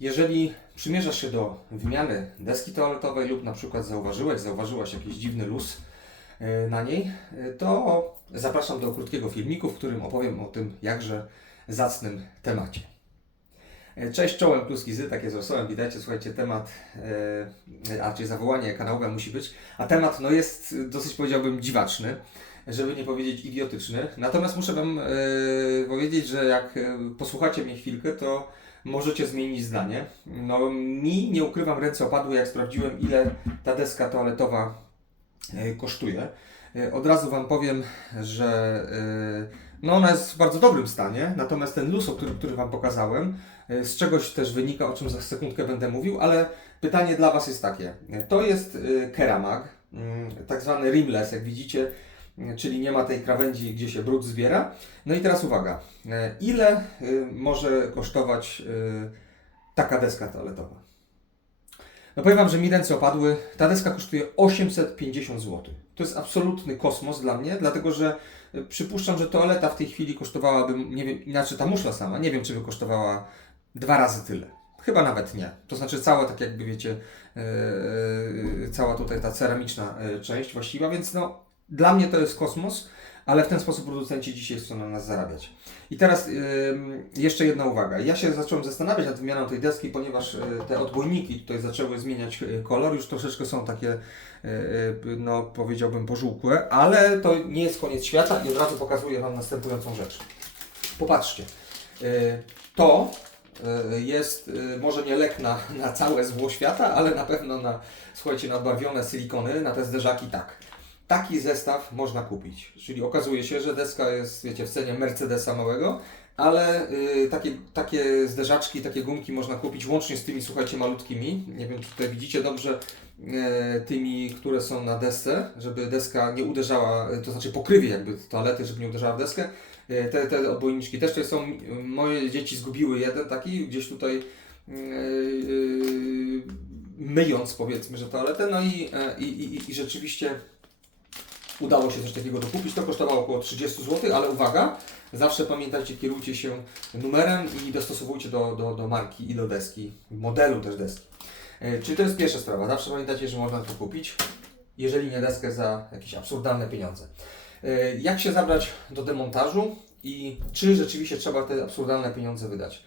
Jeżeli przymierzasz się do wymiany deski toaletowej lub na przykład zauważyłeś, zauważyłaś jakiś dziwny luz e, na niej, e, to zapraszam do krótkiego filmiku, w którym opowiem o tym jakże zacnym temacie. E, Cześć, czołem plus Gizy, tak jest rosołem, widać, słuchajcie, temat, a czyli zawołanie kanałowe musi być, a temat no jest dosyć powiedziałbym dziwaczny, żeby nie powiedzieć idiotyczny, natomiast muszę Wam powiedzieć, że jak posłuchacie mnie chwilkę, to możecie zmienić zdanie. No mi, nie ukrywam, ręce opadły, jak sprawdziłem ile ta deska toaletowa e, kosztuje. E, Od razu Wam powiem, że e, no ona jest w bardzo dobrym stanie, natomiast ten luz, o którym, który Wam pokazałem, z czegoś też wynika, o czym za sekundkę będę mówił, ale pytanie dla Was jest takie. To jest Keramag, mm, tak zwany rimless, jak widzicie, czyli nie ma tej krawędzi, gdzie się brud zbiera. No i teraz uwaga, e, ile e, może kosztować e, taka deska toaletowa? No powiem Wam, że mi ręce opadły. Ta deska kosztuje 850 zł. To jest absolutny kosmos dla mnie, dlatego że e, przypuszczam, że toaleta w tej chwili kosztowałaby, nie wiem, inaczej ta muszla sama, nie wiem czy by kosztowała dwa razy tyle. Chyba nawet nie. To znaczy cała, tak jakby wiecie, e, cała tutaj ta ceramiczna część właściwa, więc no dla mnie to jest kosmos, ale w ten sposób producenci dzisiaj chcą na nas zarabiać. I teraz jeszcze jedna uwaga. Ja się zacząłem zastanawiać nad wymianą tej deski, ponieważ y, te odbojniki tutaj zaczęły zmieniać y, kolor, już troszeczkę są takie, y, no powiedziałbym, pożółkłe, ale to nie jest koniec świata i od razu pokazuję Wam następującą rzecz. Popatrzcie. To jest może nie lek na, na całe zło świata, ale na pewno na, słuchajcie, na barwione silikony, na te zderzaki tak. Taki zestaw można kupić. Czyli okazuje się, że deska jest, wiecie, w cenie Mercedesa małego, ale y, takie, takie zderzaczki, takie gumki można kupić łącznie z tymi, słuchajcie, malutkimi. Nie wiem, czy tutaj widzicie dobrze, e, tymi, które są na desce, żeby deska nie uderzała, e, to znaczy pokrywie jakby toalety, żeby nie uderzała w deskę. E, Te, te odbojniczki też tutaj są. Moje dzieci zgubiły jeden taki, gdzieś tutaj e, e, myjąc powiedzmy, że toaletę, no i, i, i, i rzeczywiście udało się coś takiego dokupić. To kosztowało około 30 zł, ale uwaga, zawsze pamiętajcie, kierujcie się numerem i dostosowujcie do, do, do marki i do deski, modelu też deski. E, Czyli to jest pierwsza sprawa. Zawsze pamiętajcie, że można to kupić, jeżeli nie deskę za jakieś absurdalne pieniądze. E, Jak się zabrać do demontażu i czy rzeczywiście trzeba te absurdalne pieniądze wydać?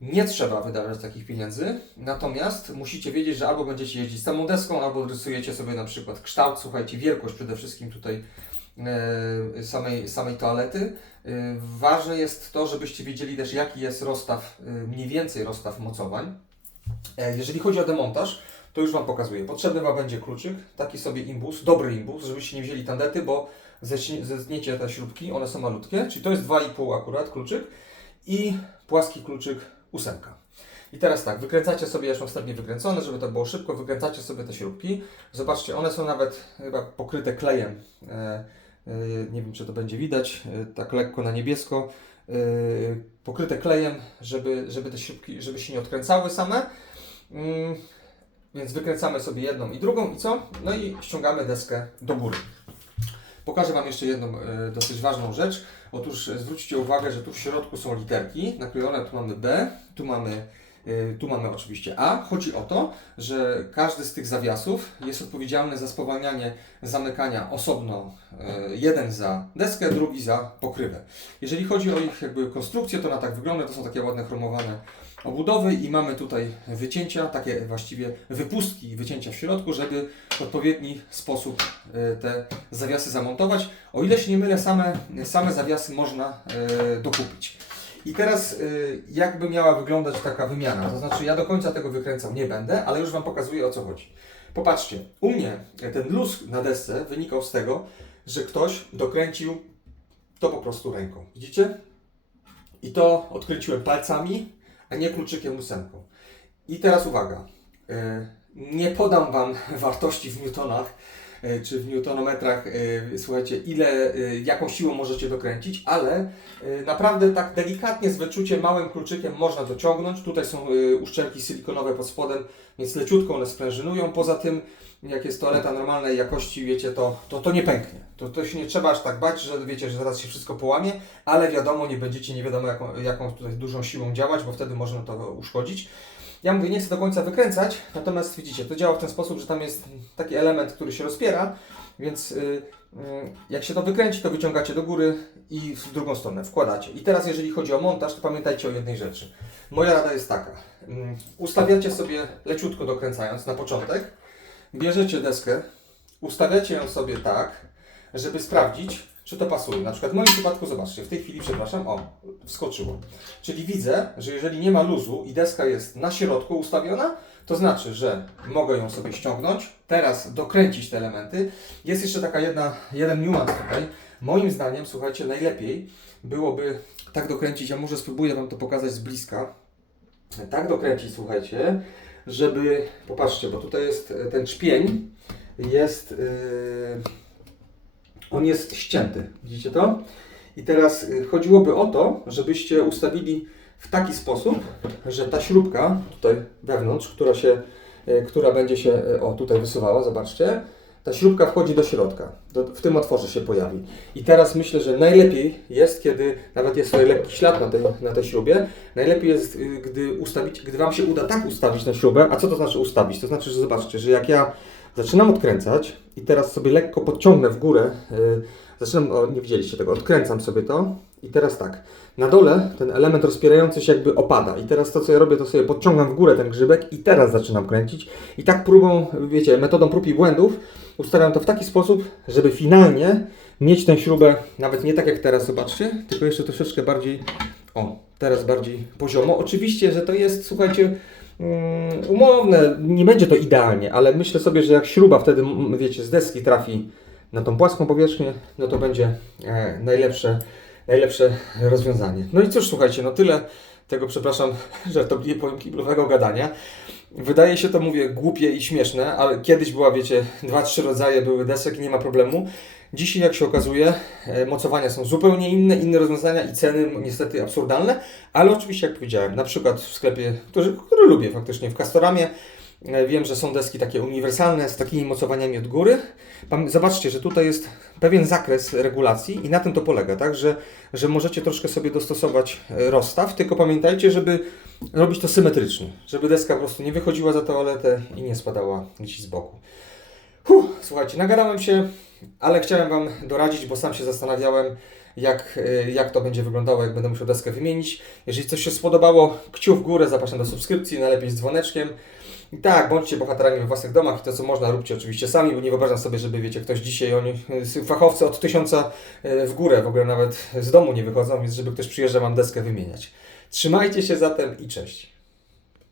Nie trzeba wydawać takich pieniędzy, natomiast musicie wiedzieć, że albo będziecie jeździć samą deską, albo rysujecie sobie na przykład kształt, słuchajcie, wielkość przede wszystkim tutaj e, samej, samej toalety. E, ważne jest to, żebyście wiedzieli też, jaki jest rozstaw, e, mniej więcej rozstaw mocowań. Jeżeli chodzi o demontaż, to już Wam pokazuję. Potrzebny Wam będzie kluczyk, taki sobie imbus, dobry imbus, żebyście nie wzięli tandety, bo zetniecie te śrubki, one są malutkie, czyli to jest 2,5 akurat kluczyk i płaski kluczyk ósemka. I teraz tak, wykręcacie sobie, ja już wstępnie wykręcone, żeby to było szybko, wykręcacie sobie te śrubki. Zobaczcie, one są nawet chyba pokryte klejem. E, e, nie wiem, czy to będzie widać, e, tak lekko na niebiesko. Pokryte klejem, żeby, żeby te śrubki, żeby się nie odkręcały same. Mm, więc wykręcamy sobie jedną i drugą i co? No i ściągamy deskę do góry. Pokażę Wam jeszcze jedną e, dosyć ważną rzecz. Otóż e, zwróćcie uwagę, że tu w środku są literki naklejone, tu mamy B, tu mamy, e, tu mamy oczywiście A. Chodzi o to, że każdy z tych zawiasów jest odpowiedzialny za spowalnianie zamykania osobno. E, jeden za deskę, drugi za pokrywę. Jeżeli chodzi o ich jakby konstrukcję, to na tak wygląda, to są takie ładne chromowane obudowy i mamy tutaj wycięcia, takie właściwie wypustki i wycięcia w środku, żeby w odpowiedni sposób e, te zawiasy zamontować. O ile się nie mylę, same, same zawiasy można e, dokupić. I teraz e, jakby miała wyglądać taka wymiana, to znaczy ja do końca tego wykręcał nie będę, ale już Wam pokazuję o co chodzi. Popatrzcie, u mnie ten luz na desce wynikał z tego, że ktoś dokręcił to po prostu ręką. Widzicie? I to odkręciłem palcami, a nie kluczykiem ósemką. I teraz uwaga. e, Nie podam Wam wartości w newtonach czy w newtonometrach, e, słuchajcie, ile, e, jaką siłą możecie dokręcić, ale e, naprawdę tak delikatnie z wyczuciem małym kluczykiem można dociągnąć. Tutaj są e, uszczelki silikonowe pod spodem, więc leciutko one sprężynują. Poza tym, jak jest toaleta normalnej jakości, wiecie, to, to, to nie pęknie. To, to się nie trzeba aż tak bać, że wiecie, że zaraz się wszystko połamie, ale wiadomo, nie będziecie nie wiadomo jaką, jaką tutaj dużą siłą działać, bo wtedy można to uszkodzić. Ja mówię, nie chcę do końca wykręcać, natomiast widzicie, to działa w ten sposób, że tam jest taki element, który się rozpiera, więc y, y, jak się to wykręci, to wyciągacie do góry i w drugą stronę wkładacie. I teraz jeżeli chodzi o montaż, to pamiętajcie o jednej rzeczy. Moja rada jest taka. Mm, Ustawiacie sobie leciutko dokręcając na początek, bierzecie deskę, ustawiacie ją sobie tak, żeby sprawdzić, czy to pasuje. Na przykład w moim przypadku, zobaczcie, w tej chwili, przepraszam, o, wskoczyło. Czyli widzę, że jeżeli nie ma luzu i deska jest na środku ustawiona, to znaczy, że mogę ją sobie ściągnąć, teraz dokręcić te elementy. Jest jeszcze taka jedna, jeden niuans tutaj. Moim zdaniem, słuchajcie, najlepiej byłoby tak dokręcić, ja może spróbuję Wam to pokazać z bliska. Tak dokręcić, słuchajcie, żeby, popatrzcie, bo tutaj jest e, ten czpień, jest, yy, on jest ścięty, widzicie to? I teraz y, chodziłoby o to, żebyście ustawili w taki sposób, że ta śrubka tutaj wewnątrz, która się, y, która będzie się, y, o tutaj wysuwała, zobaczcie, ta śrubka wchodzi do środka, do, w tym otworze się pojawi. I teraz myślę, że najlepiej jest, kiedy nawet jest tutaj lekki ślad na tej, na tej śrubie, najlepiej jest, gdy ustawić, gdy Wam się uda tak ustawić na śrubę, a co to znaczy ustawić? To znaczy, że zobaczcie, że jak ja zaczynam odkręcać i teraz sobie lekko podciągnę w górę, y, zaczynam, o nie widzieliście tego, odkręcam sobie to i teraz tak, na dole ten element rozpierający się jakby opada i teraz to co ja robię, to sobie podciągam w górę ten grzybek i teraz zaczynam kręcić i tak próbą, wiecie, metodą prób i błędów ustawiam to w taki sposób, żeby finalnie mieć tę śrubę, nawet nie tak jak teraz, zobaczcie, tylko jeszcze troszeczkę bardziej, o, teraz bardziej poziomo. Oczywiście, że to jest, słuchajcie, umowne, nie będzie to idealnie, ale myślę sobie, że jak śruba wtedy, mm, wiecie, z deski trafi na tą płaską powierzchnię, no to będzie e, najlepsze, najlepsze rozwiązanie. No i cóż, słuchajcie, no tyle tego, przepraszam, żartobliwie powiem, kiblowego gadania. Wydaje się to, mówię, głupie i śmieszne, ale kiedyś była, wiecie, dwa, trzy rodzaje były desek i nie ma problemu. Dzisiaj, jak się okazuje, e, mocowania są zupełnie inne, inne rozwiązania i ceny niestety absurdalne, ale oczywiście, jak powiedziałem, na przykład w sklepie, który, który lubię faktycznie, w Castoramie, e, wiem, że są deski takie uniwersalne z takimi mocowaniami od góry. Zobaczcie, że tutaj jest pewien zakres regulacji i na tym to polega, tak, że, że możecie troszkę sobie dostosować e, rozstaw, tylko pamiętajcie, żeby robić to symetrycznie, żeby deska po prostu nie wychodziła za toaletę i nie spadała gdzieś z boku. Huh, słuchajcie, nagadałem się, ale chciałem Wam doradzić, bo sam się zastanawiałem, jak, y, jak to będzie wyglądało, jak będę musiał deskę wymienić. Jeżeli coś się spodobało, kciuk w górę, zapraszam do subskrypcji, najlepiej z dzwoneczkiem. I tak, bądźcie bohaterami we własnych domach i to, co można, róbcie oczywiście sami, bo nie wyobrażam sobie, żeby, wiecie, ktoś dzisiaj, oni, y, fachowcy od tysiąca y, w górę, w ogóle nawet z domu nie wychodzą, więc żeby ktoś przyjeżdżał, mam deskę wymieniać. Trzymajcie się zatem i cześć.